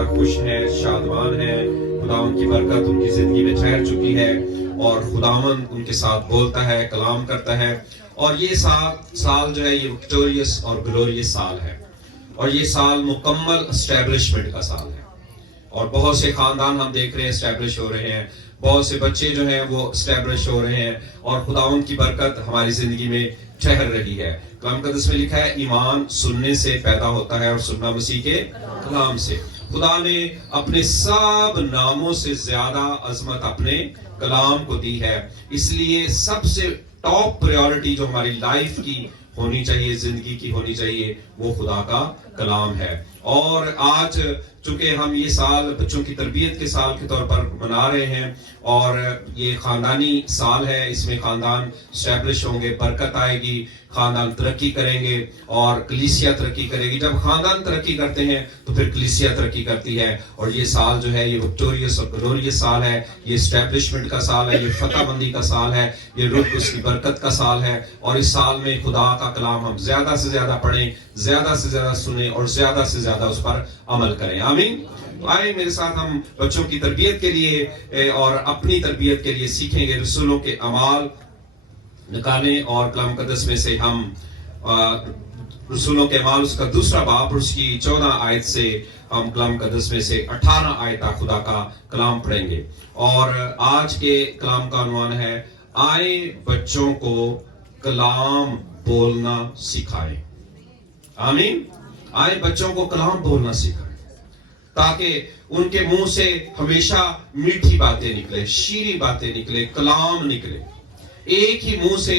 زیادہ خوش ہیں، شادمان ہیں، خداوند کی برکت ان کی زندگی میں ٹھہر چکی ہے اور خداوند ان کے ساتھ بولتا ہے، کلام کرتا ہے. اور یہ سال جو ہے یہ وکٹوریس اور گلوریس سال ہے، اور یہ سال مکمل اسٹیبلشمنٹ کا سال ہے. اور بہت سے خاندان ہم دیکھ رہے ہیں اسٹیبلش ہو رہے ہیں، بہت سے بچے جو ہیں وہ اسٹیبلش ہو رہے ہیں، اور خداوند کی برکت ہماری زندگی میں ٹھہر رہی ہے. کلام مقدس میں لکھا ہے ایمان سننے سے پیدا ہوتا ہے اور سننا مسیح کے کلام سے. خدا نے اپنے سب ناموں سے زیادہ عظمت اپنے کلام کو دی ہے، اس لیے سب سے ٹاپ پریورٹی جو ہماری لائف کی ہونی چاہیے، زندگی کی ہونی چاہیے، وہ خدا کا کلام ہے. اور آج چونکہ ہم یہ سال بچوں کی تربیت کے سال کے طور پر منا رہے ہیں، اور یہ خاندانی سال ہے، اس میں خاندان اسٹیبلش ہوں گے، برکت آئے گی، خاندان ترقی کریں گے اور کلیسیا ترقی کرے گی. جب خاندان ترقی کرتے ہیں تو پھر کلیسیا ترقی کرتی ہے. اور یہ سال جو ہے یہ وکٹوریس اور گلوریس سال ہے، یہ اسٹیبلشمنٹ کا سال ہے، یہ فتح بندی کا سال ہے، یہ روح اس کی برکت کا سال ہے. اور اس سال میں خدا کا کلام ہم زیادہ سے زیادہ پڑھیں، زیادہ سے زیادہ سنیں اور زیادہ سے زیادہ اس پر عمل کریں. آمین. آئے میرے ساتھ ہم بچوں کی تربیت کے لیے اور اپنی تربیت کے لیے سیکھیں گے رسولوں کے اعمال نکالیں، اور کلام مقدس میں سے ہم رسولوں کے اعمال اس کا 2 باب اور اس کی 14 آیت سے ہم کلام مقدس میں سے 18 آیت خدا کا کلام پڑھیں گے. اور آج کے کلام کا عنوان ہے آئے بچوں کو کلام بولنا سکھائیں. آمین. آئے بچوں کو کلام بولنا سکھائیں تاکہ ان کے منہ سے ہمیشہ میٹھی باتیں نکلے، شیریں باتیں نکلے، کلام نکلے. ایک ہی منہ سے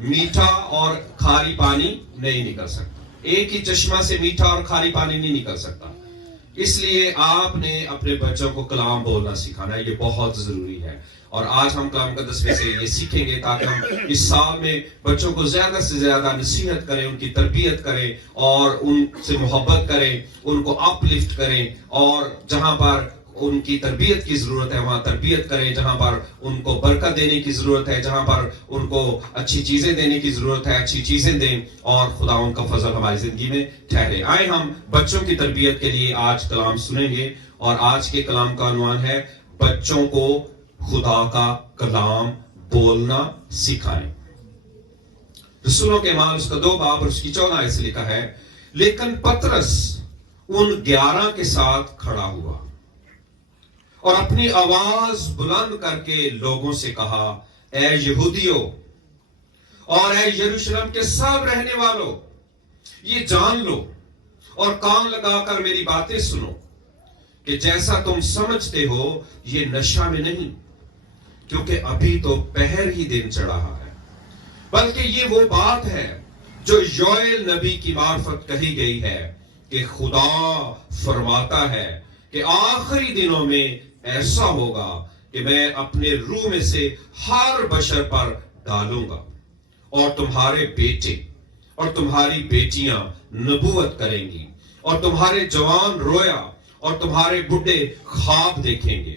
میٹھا اور کھاری پانی نہیں نکل سکتا، ایک ہی چشمہ سے میٹھا اور کھاری پانی نہیں نکل سکتا. اس لیے آپ نے اپنے بچوں کو کلام بولنا سکھانا ہے، یہ بہت ضروری ہے. اور آج ہم کلام مقدس میں سے یہ سیکھیں گے تاکہ ہم اس سال میں بچوں کو زیادہ سے زیادہ نصیحت کریں، ان کی تربیت کریں اور ان سے محبت کریں، ان کو اپ لفٹ کریں، اور جہاں پر ان کی تربیت کی ضرورت ہے وہاں تربیت کریں، جہاں پر ان کو برکت دینے کی ضرورت ہے، جہاں پر ان کو اچھی چیزیں دینے کی ضرورت ہے، اچھی چیزیں دیں، اور خدا ان کا فضل ہماری زندگی میں ٹھہرے. آئے ہم بچوں کی تربیت کے لیے آج کلام سنیں گے، اور آج کے کلام کا عنوان ہے بچوں کو خدا کا کلام بولنا سکھائیں. رسولوں کے اعمال اس کا 2 باب اور اس کی 14 آیت سے لکھا ہے لیکن پطرس ان 11 کے ساتھ کھڑا ہوا اور اپنی آواز بلند کر کے لوگوں سے کہا، اے یہودیوں اور اے یروشلم کے سب رہنے والوں، یہ جان لو اور کان لگا کر میری باتیں سنو کہ جیسا تم سمجھتے ہو یہ نشہ میں نہیں، کیونکہ ابھی تو پہر ہی دن چڑھا ہے، بلکہ یہ وہ بات ہے جو یوئیل نبی کی معرفت کہی گئی ہے کہ خدا فرماتا ہے کہ آخری دنوں میں ایسا ہوگا کہ میں اپنے روح میں سے ہر بشر پر ڈالوں گا، اور تمہارے بیٹے اور تمہاری بیٹیاں نبوت کریں گی، اور تمہارے جوان رویا اور تمہارے بڈھے خواب دیکھیں گے.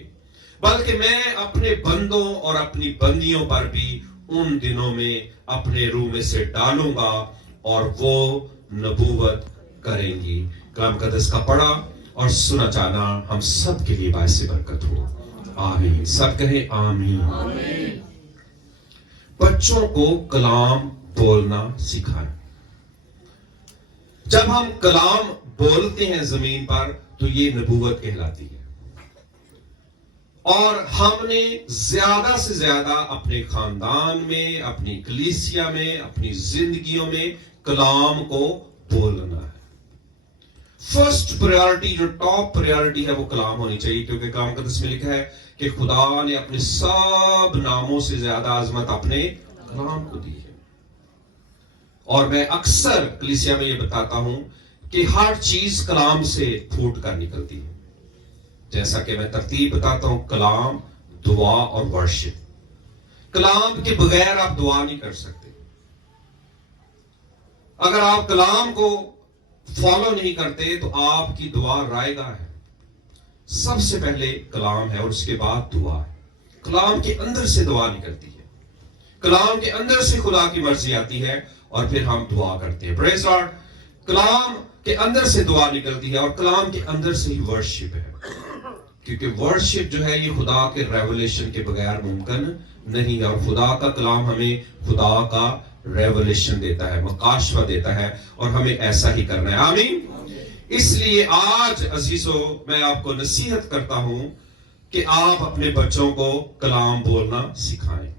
بلکہ میں اپنے بندوں اور اپنی بندیوں پر بھی ان دنوں میں اپنے روح میں سے ڈالوں گا اور وہ نبوت کریں گی. کلام مقدس کا پڑھا اور سنا جانا ہم سب کے لیے باعث برکت ہو. آمین. سب کہیں آمین. آمین. بچوں کو کلام بولنا سکھائیں. جب ہم کلام بولتے ہیں زمین پر تو یہ نبوت کہلاتی ہے، اور ہم نے زیادہ سے زیادہ اپنے خاندان میں، اپنی کلیسیا میں، اپنی زندگیوں میں کلام کو بولنا ہے. فرسٹ پریورٹی، جو ٹاپ پریورٹی ہے وہ کلام ہونی چاہیے، کیونکہ کلام مقدس میں لکھا ہے کہ خدا نے اپنے سب ناموں سے زیادہ عظمت اپنے کلام کو دی ہے. اور میں اکثر کلیسیا میں یہ بتاتا ہوں کہ ہر چیز کلام سے پھوٹ کر نکلتی ہے. جیسا کہ میں ترتیب بتاتا ہوں، کلام، دعا اور ورشپ. کلام کے بغیر آپ دعا نہیں کر سکتے. اگر آپ کلام کو فالو نہیں کرتے تو آپ کی دعا رائے گاہ ہے. سب سے پہلے کلام ہے اور اس کے بعد دعا ہے. کلام کے اندر سے دعا نکلتی ہے، کلام کے اندر سے خدا کی مرضی آتی ہے اور پھر ہم دعا کرتے ہیں. پریز لارڈ. کلام کے اندر سے دعا نکلتی ہے اور کلام کے اندر سے ہی ورشپ ہے، کیونکہ ورشپ جو ہے یہ خدا کے ریولیشن کے بغیر ممکن نہیں ہے، اور خدا کا کلام ہمیں خدا کا ریولیشن دیتا ہے، مکاشفہ دیتا ہے، اور ہمیں ایسا ہی کرنا ہے۔ آمین۔ اس لیے آج عزیزو میں آپ کو نصیحت کرتا ہوں کہ آپ اپنے بچوں کو کلام بولنا سکھائیں،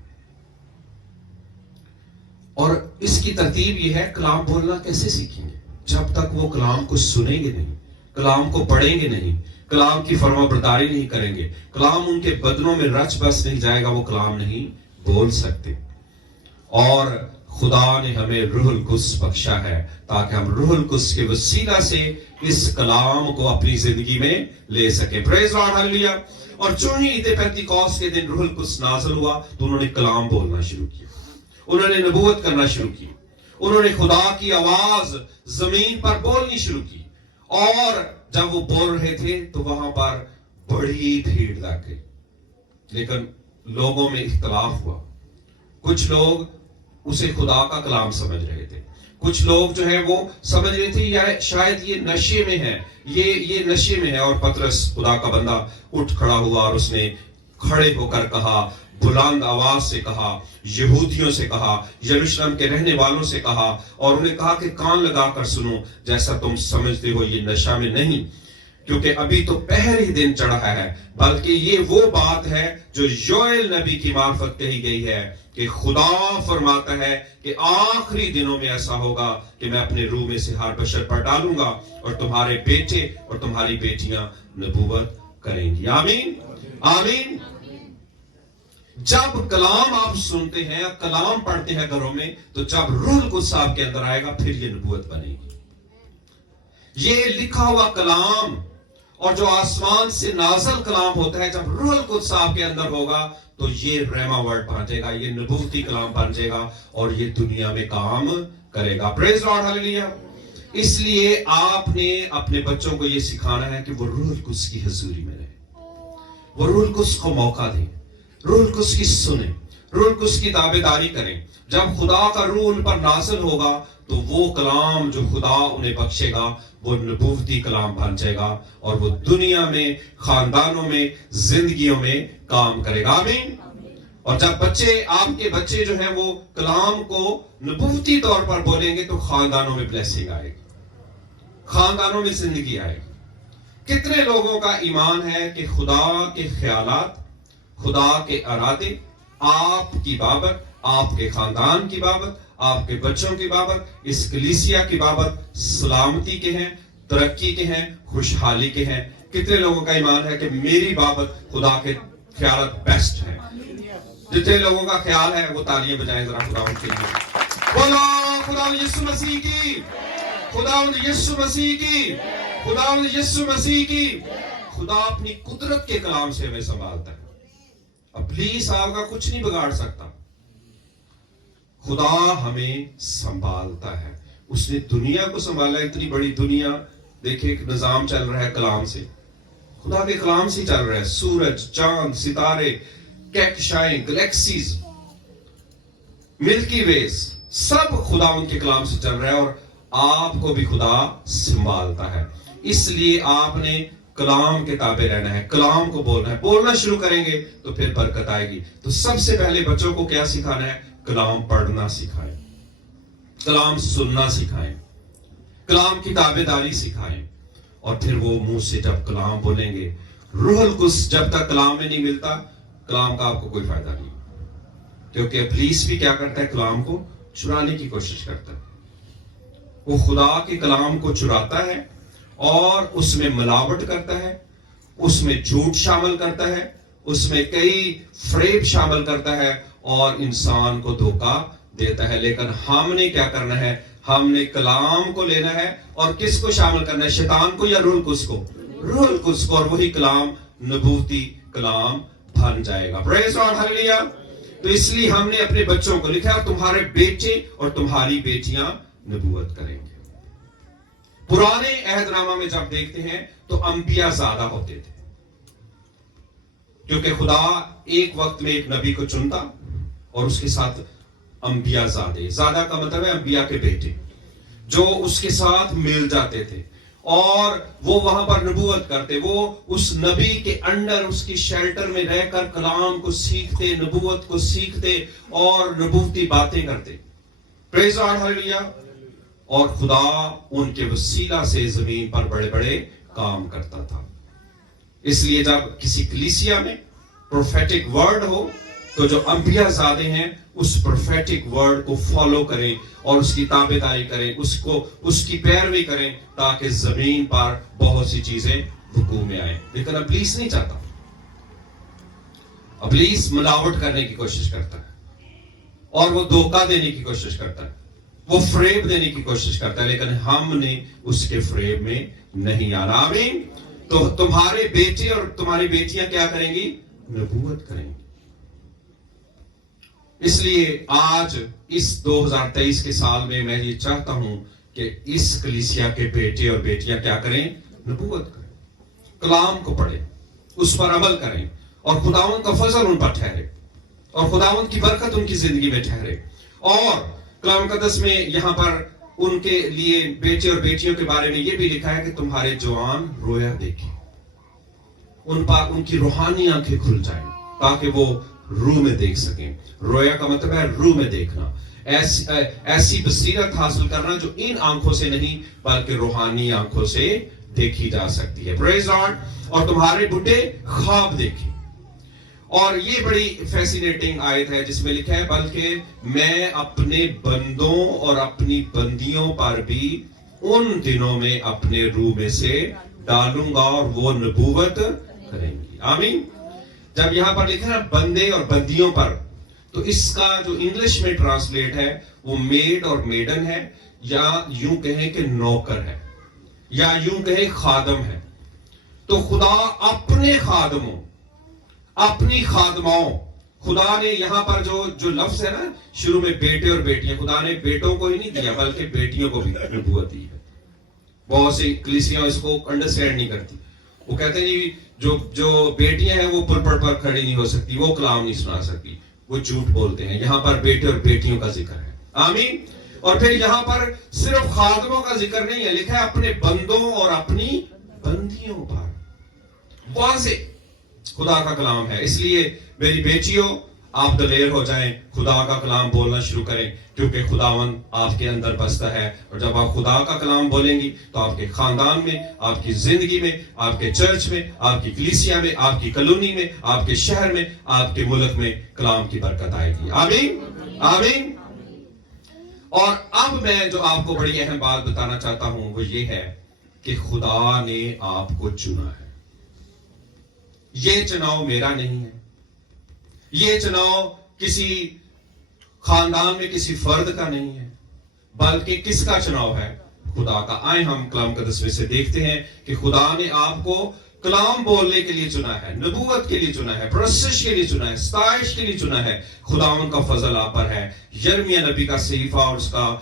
اور اس کی ترتیب یہ ہے، کلام بولنا کیسے سیکھیں گے؟ جب تک وہ کلام کو سنیں گے نہیں، کلام کو پڑھیں گے نہیں، کلام کی فرما برداری نہیں کریں گے، کلام ان کے بدنوں میں رچ بس نہیں جائے گا، وہ کلام نہیں بول سکتے۔ اور خدا نے ہمیں روح القدس بخشا ہے تاکہ ہم روح القدس کے وسیلہ سے اس کلام کو اپنی زندگی میں لے سکیں۔ پریز لارڈ، ہلیلویا۔ اور جو ہی عید پینتیکوست کے دن روح القدس نازل ہوا تو انہوں نے کلام بولنا شروع کیا، انہوں نے نبوت کرنا شروع کی، انہوں نے خدا کی آواز زمین پر بولنی شروع کی، اور جب وہ بول رہے تھے تو وہاں پر بڑی بھیڑ لگ گئی، لیکن لوگوں میں اختلاف ہوا۔ کچھ لوگ اسے خدا کا کلام سمجھ رہے تھے، کچھ لوگ جو ہے وہ سمجھ رہے تھے یا شاید یہ نشے میں ہے، یہ نشے میں ہے۔ اور پطرس خدا کا بندہ اٹھ کھڑا ہوا اور اس نے کھڑے ہو کر کہا، بلند آواز سے کہا، یہودیوں سے کہا، یروشلم کے رہنے والوں سے کہا، اور انہیں کہا کہ کان لگا کر سنو، جیسا تم سمجھتے ہو یہ نشہ میں نہیں، کیونکہ ابھی تو پہر ہی دن چڑھا ہے، بلکہ یہ وہ بات ہے جو یوئیل نبی کی معرفت کہی گئی ہے کہ خدا فرماتا ہے کہ آخری دنوں میں ایسا ہوگا کہ میں اپنے روح میں سے ہر بشر پر ڈالوں گا، اور تمہارے بیٹے اور تمہاری بیٹیاں نبوت کریں گی۔ آمین، آمین۔ جب کلام آپ سنتے ہیں، کلام پڑھتے ہیں گھروں میں، تو جب روح القدس آپ کے اندر آئے گا پھر یہ نبوت بنے گی۔ یہ لکھا ہوا کلام اور جو آسمان سے نازل کلام ہوتا ہے، جب روح القدس آپ کے اندر ہوگا تو یہ ریما ورڈ بن جائے گا، یہ نبوتی کلام بن جائے گا، اور یہ دنیا میں کام کرے گا۔ پریز لارڈ، ہلیلویا۔ اس لیے آپ نے اپنے بچوں کو یہ سکھانا ہے کہ وہ روح القدس کی حضوری میں رہے، وہ روح القدس کو موقع دیں، روح القدس کی سنیں، روح القدس کی تابعداری کریں۔ جب خدا کا روح ان پر نازل ہوگا تو وہ کلام جو خدا انہیں بخشے گا وہ نبوتی کلام بن جائے گا، اور وہ دنیا میں، خاندانوں میں، زندگیوں میں کام کرے گا۔ آمین۔ اور جب آپ کے بچے جو ہیں وہ کلام کو نبوتی طور پر بولیں گے تو خاندانوں میں بلیسنگ آئے گی، خاندانوں میں زندگی آئے گی۔ کتنے لوگوں کا ایمان ہے کہ خدا کے خیالات، خدا کے ارادے آپ کی بابت، آپ کے خاندان کی بابت، آپ کے بچوں کی بابت، اس کلیسیا کی بابت سلامتی کے ہیں، ترقی کے ہیں، خوشحالی کے ہیں؟ کتنے لوگوں کا ایمان ہے کہ میری بابت خدا کے خیالات بیسٹ ہیں؟ جتنے لوگوں کا خیال ہے وہ تالیاں بجائیں ذرا خدا کے لیے۔ بولو خدا یسوع مسیح کی، خدا یسوع مسیح کی، خدا یسوع مسیح کی۔ خدا اپنی قدرت کے کلام سے ہمیں سنبھالتا ہے، ابلیس آپ کا کچھ نہیں بگاڑ سکتا۔ خدا ہمیں سنبھالتا ہے، اس نے دنیا کو سنبھالا، اتنی بڑی دنیا، دیکھیں ایک نظام چل رہا ہے کلام سے، خدا کے کلام سے چل رہا ہے۔ سورج، چاند، ستارے، کہکشائیں، گلیکسیز، ملکی ویز، سب خدا ان کے کلام سے چل رہا ہے، اور آپ کو بھی خدا سنبھالتا ہے۔ اس لیے آپ نے کلام کے تابع رہنا ہے، کلام کو بولنا ہے۔ بولنا شروع کریں گے تو پھر برکت آئے گی۔ تو سب سے پہلے بچوں کو کیا سکھانا ہے؟ کلام پڑھنا سکھائیں، کلام سننا سکھائیں، کلام کی تابعداری سکھائیں، اور پھر وہ منہ سے جب کلام بولیں گے، روح القدس جب تک کلام میں نہیں ملتا، کلام کا آپ کو کوئی فائدہ نہیں، کیونکہ ابلیس بھی کیا کرتا ہے؟ کلام کو چرانے کی کوشش کرتا ہے۔ وہ خدا کے کلام کو چراتا ہے اور اس میں ملاوٹ کرتا ہے، اس میں جھوٹ شامل کرتا ہے، اس میں کئی فریب شامل کرتا ہے اور انسان کو دھوکہ دیتا ہے۔ لیکن ہم نے کیا کرنا ہے؟ ہم نے کلام کو لینا ہے، اور کس کو شامل کرنا ہے؟ شیطان کو یا روح القدس کو؟ روح القدس کو، اور وہی کلام نبوتی کلام بن جائے گا۔ پریز لارڈ، ہلیلویا۔ تو اس لیے ہم نے اپنے بچوں کو لکھا ہے تمہارے بیٹے اور تمہاری بیٹیاں نبوت کریں گے۔ پرانے عہد نامہ میں جب دیکھتے ہیں تو انبیاء زیادہ ہوتے تھے، کیونکہ خدا ایک وقت میں ایک نبی کو چنتا اور اس کے ساتھ انبیاء زیادہ کا مطلب ہے انبیاء کے بیٹے۔ جو اس کے ساتھ مل جاتے تھے اور وہ وہاں پر نبوت کرتے, وہ اس نبی کے انڈر اس کی شیلٹر میں رہ کر کلام کو سیکھتے, نبوت کو سیکھتے اور نبوتی باتیں کرتے. پریز گاڈ, ہالیلویا. اور خدا ان کے وسیلہ سے زمین پر بڑے بڑے کام کرتا تھا. اس لیے جب کسی کلیسیا میں پروفیٹک ورڈ ہو تو جو انبیاء زادے ہیں اس پروفیٹک ورڈ کو فالو کریں اور اس کی تابعداری کریں, اس کی پیروی کریں تاکہ زمین پر بہت سی چیزیں وقوع میں آئیں. لیکن ابلیس نہیں چاہتا. ابلیس ملاوٹ کرنے کی کوشش کرتا ہے اور وہ دھوکہ دینے کی کوشش کرتا ہے, وہ فریب دینے کی کوشش کرتا ہے, لیکن ہم نے اس کے فریب میں نہیں آنا. آمین. تو تمہارے بیٹے اور تمہاری بیٹیاں کیا کریں گی؟ نبوت کریں گی. اس لیے آج اس 2023 کے سال میں میں یہ چاہتا ہوں کہ اس کلیسیا کے بیٹے اور بیٹیاں کیا کریں؟ نبوت کریں, کلام کو پڑھیں, اس پر عمل کریں اور خداوند کا فضل ان پر ٹھہرے اور خداوند کی برکت ان کی زندگی میں ٹھہرے. اور کلام مقدس میں یہاں پر ان کے لیے بیٹے اور بیٹیوں کے بارے میں یہ بھی لکھا ہے کہ تمہارے جوان رویا دیکھیں, ان کی روحانی آنکھیں کھل جائیں تاکہ وہ روح میں دیکھ سکیں. رویا کا مطلب ہے روح میں دیکھنا, ایسی بصیرت حاصل کرنا جو ان آنکھوں سے نہیں بلکہ روحانی آنکھوں سے دیکھی جا سکتی ہے. پریز گاڈ. اور تمہارے بڈھے خواب دیکھیں. اور یہ بڑی فیسینیٹنگ آیت ہے جس میں لکھا ہے بلکہ میں اپنے بندوں اور اپنی بندیوں پر بھی ان دنوں میں اپنے روح میں سے ڈالوں گا اور وہ نبوت کریں گی. آمین. جب یہاں پر لکھا ہے بندے اور بندیوں پر, تو اس کا جو انگلش میں ٹرانسلیٹ ہے وہ میڈ اور میڈن ہے, یا یوں کہیں کہ نوکر ہے, یا یوں کہیں خادم ہے. تو خدا اپنے خادموں, اپنی خادماؤں, خدا نے یہاں پر جو لفظ ہے نا شروع میں بیٹے اور بیٹیاں, خدا نے بیٹوں کو ہی نہیں دیا بلکہ بیٹیوں کو بھی نبوت دی ہے. بہت سی کلیسیاں اس کو انڈرسٹینڈ نہیں کرتی. وہ کہتے ہیں جو بیٹیاں ہیں وہ پلپٹ پر کھڑی نہیں ہو سکتی, وہ کلام نہیں سنا سکتی, وہ جھوٹ بولتے ہیں. یہاں پر بیٹے اور بیٹیوں کا ذکر ہے. آمین. اور پھر یہاں پر صرف خادموں کا ذکر نہیں ہے, لکھا ہے اپنے بندوں اور اپنی بندیوں پر. واضح خدا کا کلام ہے. اس لیے میری بیٹیوں, آپ دلیر ہو جائیں, خدا کا کلام بولنا شروع کریں, کیونکہ خداوند آپ کے اندر بستا ہے. اور جب آپ خدا کا کلام بولیں گی تو آپ کے خاندان میں, آپ کی زندگی میں, آپ کے چرچ میں, آپ کی کلیسیا میں, آپ کی کالونی میں, آپ کے شہر میں, آپ کے ملک میں کلام کی برکت آئے گی. آمین. آمین. اور اب میں جو آپ کو بڑی اہم بات بتانا چاہتا ہوں وہ یہ ہے کہ خدا نے آپ کو چنا ہے. یہ چناؤ میرا نہیں ہے, یہ چناؤ کسی خاندان میں کسی فرد کا نہیں ہے, بلکہ کس کا چناؤ ہے؟ خدا کا. آئیں ہم کلام مقدس میں سے دیکھتے ہیں کہ خدا نے آپ کو کلام بولنے کے لیے چنا ہے, نبوت کے لیے چنا ہے, پرستش کے لیے چنا ہے, ستائش کے لیے چنا ہے. خداوند کا فضل آپ پر ہے. یرمیہ نبی کا صحیفہ اور اس کا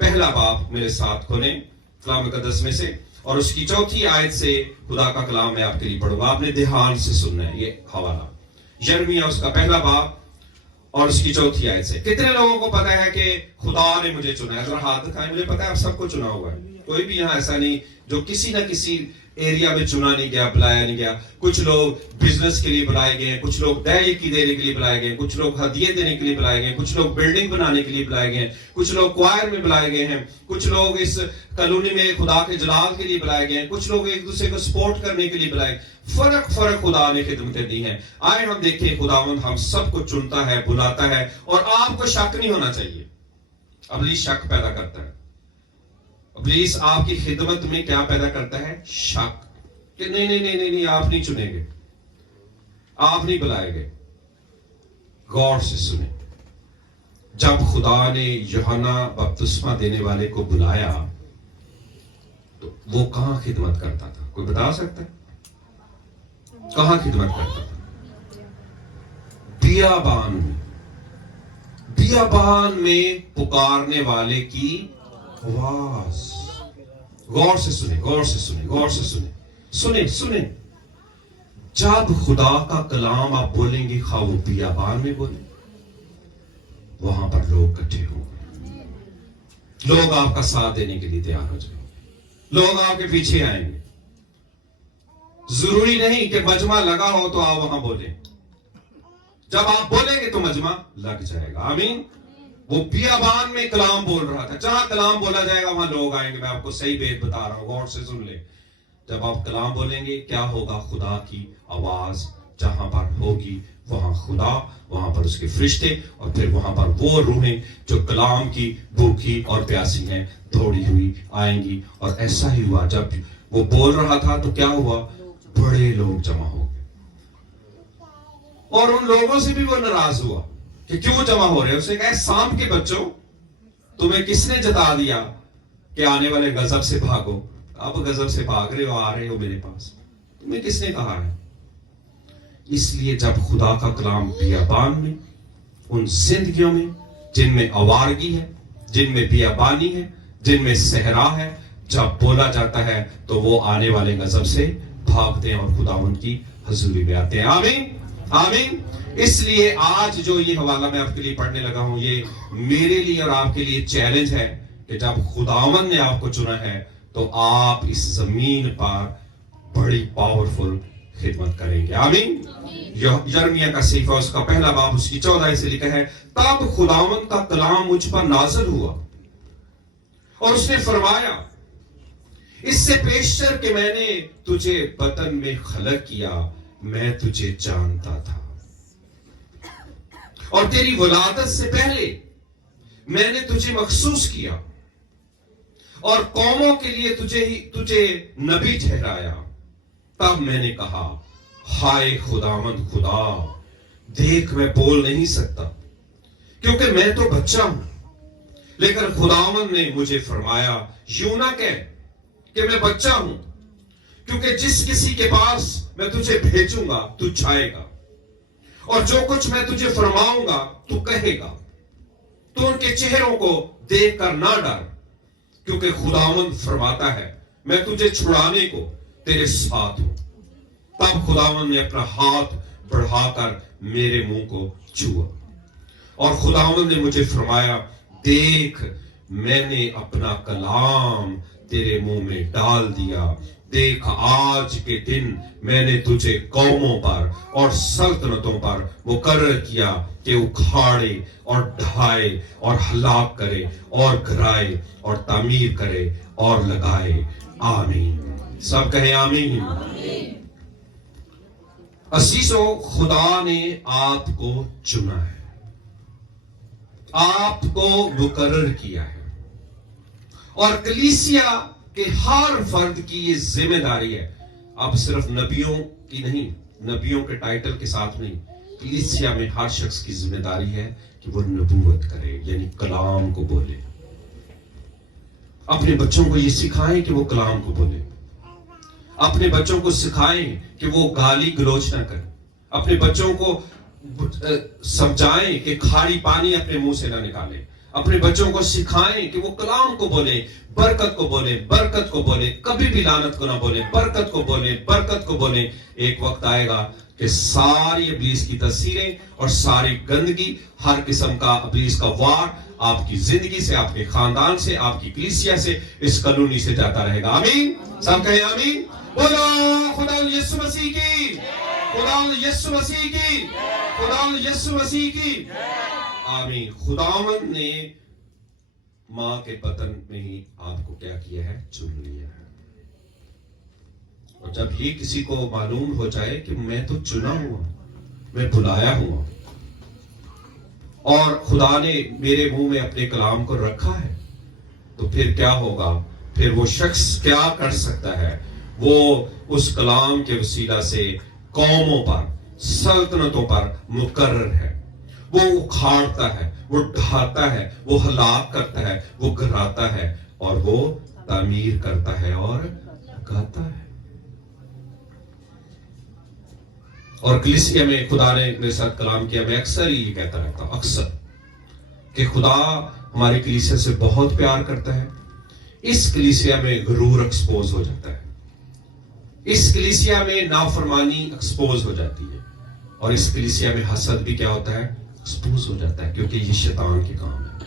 پہلا باب میرے ساتھ کھولیں کلام مقدس میں سے, اور اس کی 4 آیت سے خدا کا کلام میں آپ کے لیے پڑھوں گا. آپ نے دھیان سے سننا ہے یہ حوالہ. یرمیہ اس کا پہلا باب اور اس کی 4 آیت سے. کتنے لوگوں کو پتا ہے کہ خدا نے مجھے چنا ہے؟ ذرا ہاتھ دکھائیں. مجھے پتا ہے آپ سب کو چنا ہوا ہے, کوئی بھی یہاں ایسا نہیں جو کسی نہ کسی ایریا میں چنا نہیں گیا, بلایا نہیں گیا. کچھ لوگ بزنس کے لیے بلائے گئے, کچھ لوگ دہیج دینے کے لیے بلائے گئے, کچھ لوگ ہدیے دینے کے لیے بلائے گئے, کچھ لوگ بلڈنگ بنانے کے لیے بلائے گئے, کچھ لوگ کوائر میں بلائے گئے ہیں, کچھ لوگ اس کالونی میں خدا کے جلال کے لیے بلائے گئے ہیں, کچھ لوگ ایک دوسرے کو سپورٹ کرنے کے لیے بلائے. فرق خدا نے خدمتیں دی ہیں. آئے ہم دیکھیں خداوند ہم سب کو چنتا ہے, بلاتا ہے, اور آپ کو شک نہیں ہونا چاہیے. ابلیس شک پیدا کرتا ہے. ابلیس آپ کی خدمت میں کیا پیدا کرتا ہے؟ شک, کہ نہیں آپ نہیں چنیں گے, آپ نہیں بلائے گئے. غور سے سنیں. جب خدا نے یوحنا بپتسمہ دینے والے کو بلایا تو وہ کہاں خدمت کرتا تھا؟ کوئی بتا سکتا ہے کہاں خدمت کرتا تھا؟ بیابان میں. بیابان میں پکارنے والے کی آواز. غور سے سنیں, غور سے سنیں, غور سے سنیں, سنیں. جب خدا کا کلام آپ بولیں گے, خواہ وہ بیابان میں بولیں, وہاں پر لوگ اکٹھے ہوں گے. لوگ آپ کا ساتھ دینے کے لیے تیار ہو جائیں گے، لوگ آپ کے پیچھے آئیں گے. ضروری نہیں کہ مجمع لگا ہو تو آپ وہاں بولیں، جب آپ بولیں گے تو مجمع لگ جائے گا. آمین. وہ بیابان میں کلام بول رہا تھا، جہاں کلام بولا جائے گا وہاں لوگ آئیں گے. میں آپ کو صحیح بات بتا رہا ہوں، غور سے سن لیں. جب آپ کلام بولیں گے کیا ہوگا؟ خدا کی آواز جہاں پر ہوگی وہاں خدا، وہاں پر اس کے فرشتے، اور پھر وہاں پر وہ روحیں جو کلام کی بھوکی اور پیاسی ہیں دوڑی ہوئی آئیں گی. اور ایسا ہی ہوا، جب وہ بول رہا تھا تو کیا ہوا؟ بڑے لوگ جمع ہو گئے. اور ان لوگوں سے بھی وہ ناراض ہوا کہ کیوں جمع ہو رہے ہیں. اسے کہا سام کے بچوں، تمہیں کس نے جتا دیا کہ آنے والے غضب سے بھاگو؟ اب غضب سے بھاگ رہے ہو، آ رہے ہو میرے پاس، تمہیں کس نے کہا ہے؟ اس لیے جب خدا کا کلام بیابان میں، ان زندگیوں میں جن میں آوارگی ہے، جن میں بیابانی ہے، جن میں صحرا ہے، جب بولا جاتا ہے تو وہ آنے والے غضب سے بھاگتے ہیں اور خداوند کی حضوری میں آتے ہیں. آمین آمین. اس لیے آج جو یہ حوالہ میں آپ کے لیے پڑھنے لگا ہوں، یہ میرے لیے اور آپ کے لیے چیلنج ہے کہ جب خداوند نے آپ کو چنا ہے تو آپ اس زمین پر بڑی پاورفل خدمت کریں گے. آمین. یرمیہ کا صحیفہ اس کا پہلا باب اس کی 14 سے لکھا ہے، تب خداوند کا کلام مجھ پر نازل ہوا اور اس نے فرمایا، اس سے پیشتر کہ میں نے تجھے بطن میں خلق کیا، میں تجھے جانتا تھا، اور تیری ولادت سے پہلے میں نے تجھے مخصوص کیا اور قوموں کے لیے تجھے نبی ٹھہرایا. تب میں نے کہا، ہائے خداوند خدا، دیکھ میں بول نہیں سکتا کیونکہ میں تو بچہ ہوں. لیکن خداوند نے مجھے فرمایا، یوں نہ کہہ کہ میں بچہ ہوں، کیونکہ جس کسی کے پاس میں تجھے بھیجوں گا تو جائے گا، اور جو کچھ میں تجھے فرماؤں گا تو کہے گا. تو ان کے چہروں کو دیکھ کر نہ ڈر، کیونکہ خداوند فرماتا ہے، میں تجھے چھڑانے کو تیرے ساتھ ہوں. تب خداوند نے اپنا ہاتھ بڑھا کر میرے منہ کو چھوا، اور خداوند نے مجھے فرمایا، دیکھ میں نے اپنا کلام تیرے منہ میں ڈال دیا. دیکھ آج کے دن میں نے تجھے قوموں پر اور سلطنتوں پر مقرر کیا کہ اکھاڑے اور ڈھائے اور ہلاک کرے اور گرائے اور تعمیر کرے اور لگائے. آمین. سب کہیں آمین. عزیزو، خدا نے آپ کو چنا ہے، آپ کو مقرر کیا ہے، اور کلیسیا کہ ہر فرد کی یہ ذمہ داری ہے. اب صرف نبیوں کی نہیں، نبیوں کے ٹائٹل کے ساتھ نہیں، کلیسیا میں ہر شخص کی ذمہ داری ہے کہ وہ نبوت کرے، یعنی کلام کو بولے. اپنے بچوں کو یہ سکھائیں کہ وہ کلام کو بولے. اپنے بچوں کو سکھائیں کہ وہ گالی گلوچ نہ کریں. اپنے بچوں کو سمجھائیں کہ کھاری پانی اپنے منہ سے نہ نکالیں. اپنے بچوں کو سکھائیں کہ وہ کلام کو بولیں، برکت کو بولیں، برکت کو بولیں، کبھی بھی لعنت کو نہ بولیں، برکت کو بولیں، برکت کو بولیں. ایک وقت آئے گا کہ ساری ابلیس کی تصویریں اور ساری گندگی، ہر قسم کا ابلیس کا وار آپ کی زندگی سے، آپ کے خاندان سے، آپ کی کلیسیا سے، اس کالونی سے جاتا رہے گا. آمین. سب کہیں آمین. بولو خدا یسوع مسیح کی، خدا یسوع مسیح کی، خدا یسوع مسیح کی. آمین. خداوند نے ماں کے بطن میں ہی آپ کو کیا کیا ہے؟ چن لیا ہے. اور جب یہ کسی کو معلوم ہو جائے کہ میں تو چنا ہوا، میں بلایا ہوا، اور خدا نے میرے منہ میں اپنے کلام کو رکھا ہے، تو پھر کیا ہوگا؟ پھر وہ شخص کیا کر سکتا ہے؟ وہ اس کلام کے وسیلہ سے قوموں پر، سلطنتوں پر مقرر ہے. وہ اکھاڑتا ہے، وہ ڈھاتا ہے، وہ ہلاک کرتا ہے، وہ گراتا ہے، اور وہ تعمیر کرتا ہے اور گاتا ہے. اور کلیسیا میں خدا نے میرے ساتھ کلام کیا. میں اکثر ہی یہ کہتا رہتا ہوں، اکثر، کہ خدا ہماری کلیسیا سے بہت پیار کرتا ہے. اس کلیسیا میں غرور ایکسپوز ہو جاتا ہے، اس کلیسیا میں نافرمانی ایکسپوز ہو جاتی ہے، اور اس کلیسیا میں حسد بھی کیا ہوتا ہے؟ ایکسپوز ہو جاتا ہے، کیونکہ یہ شیطان کے کام ہے.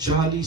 40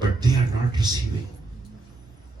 but they are not receiving।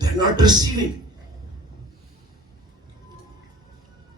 they are not receiving।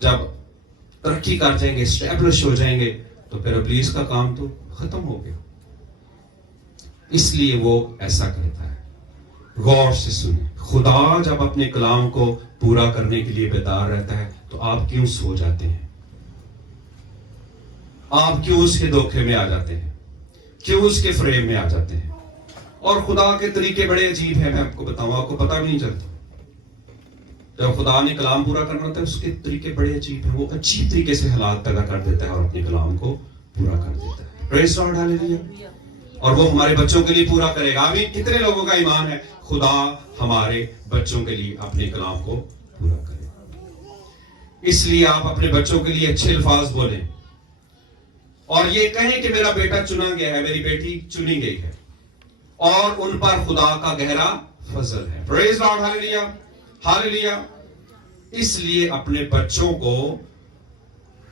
جب ترقی کر جائیں گے, اسٹیبلش ہو جائیں گے, تو پھر ابلیس کا کام تو ختم ہو گیا. اس لیے وہ ایسا کرتا ہے. غور سے سنیں, خدا جب اپنے کلام کو پورا کرنے کے لیے بیدار رہتا ہے تو آپ کیوں سو جاتے ہیں؟ آپ کیوں اس کے دھوکے میں آ جاتے ہیں؟ کیوں اس کے فریم میں آ جاتے ہیں؟ اور خدا کے طریقے بڑے عجیب ہیں, میں آپ کو بتاؤں, آپ کو پتہ بھی نہیں چلتا. جب خدا نے کلام پورا کرنا ہوتا ہے اس کے طریقے بڑے عجیب ہیں. وہ عجیب طریقے سے حالات پیدا کر دیتا ہے اور اپنے کلام کو پورا کر دیتا ہے. پریز گاڈ, ہاللیلویا. اور وہ ہمارے بچوں کے لیے پورا کرے گا. آمین. کتنے لوگوں کا ایمان ہے خدا ہمارے بچوں کے لیے اپنے کلام کو پورا کرے گا؟ اس لیے آپ اپنے بچوں کے لیے اچھے الفاظ بولیں اور یہ کہیں کہ میرا بیٹا چنا گیا ہے, میری بیٹی چنی گئی ہے, اور ان پر خدا کا گہرا فضل ہے. پریز گاڈ, ہاللیلویا, ہاللیلویا. اس لیے اپنے بچوں کو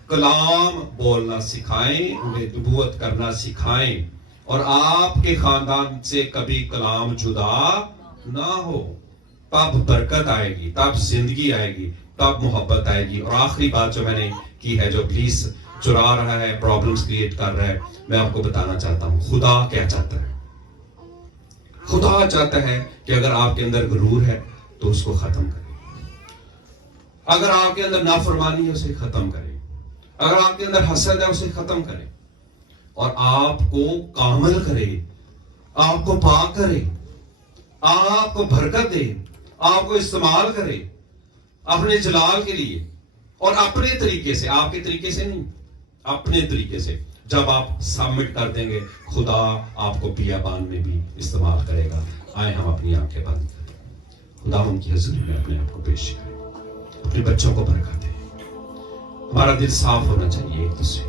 کلام بولنا سکھائیں, انہیں نبوت کرنا سکھائیں, اور آپ کے خاندان سے کبھی کلام جدا نہ ہو. تب برکت آئے گی, تب زندگی آئے گی, تب محبت آئے گی. اور آخری بات جو میں نے کی ہے, جو ابلیس چرا رہا ہے, پرابلمز کریٹ کر رہا ہے, میں آپ کو بتانا چاہتا ہوں خدا کیا چاہتا ہے. خدا چاہتا ہے کہ اگر آپ کے اندر غرور ہے تو اس کو ختم کریں. اگر آپ کے اندر نافرمانی ہے اسے ختم کریں. اگر آپ کے اندر حسد ہے اسے ختم کریں, اور آپ کو کامل کرے, آپ کو پاک کرے, آپ کو برکت دے, آپ کو استعمال کرے اپنے جلال کے لیے, اور اپنے طریقے سے, آپ کے طریقے سے نہیں, اپنے طریقے سے. جب آپ سبمٹ کر دیں گے خدا آپ کو بیابان میں بھی استعمال کرے گا. آئے ہم اپنی آنکھیں بند کریں, خدا ان کی حضور میں اپنے آپ کو پیش کریں, اپنے بچوں کو برکت دیں. ہمارا دل صاف ہونا چاہیے ایک دوسرے